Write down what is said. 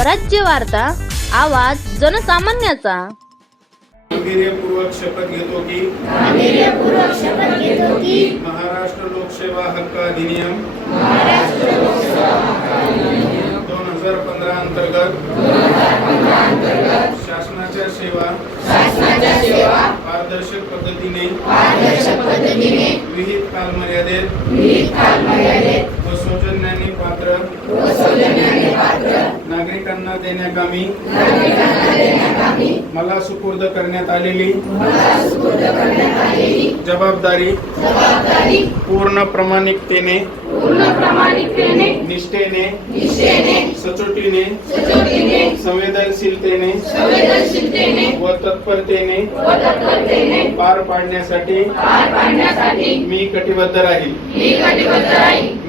स्वराज्य वार्ता आवाज जनसामान्याचा. गांभीर्यपूर्वक शपथ घेतो की महाराष्ट्र लोकसेवा हक्क अधिनियम दोन हजार पंधरा अंतर्गत शासनाच्या सेवा पारदर्शक पद्धतीने विहित कालमर्यादेत व सौजन्याने पात्र नागरिकांना देण्याकामी मला सुपूर्द करण्यात आलेली जबाबदारी पूर्ण प्रामाणिकतेने निष्ठेने सचोटीने संवेदनशीलतेने व तत्परतेने पार पाडण्यासाठी मी कटिबद्ध राहील.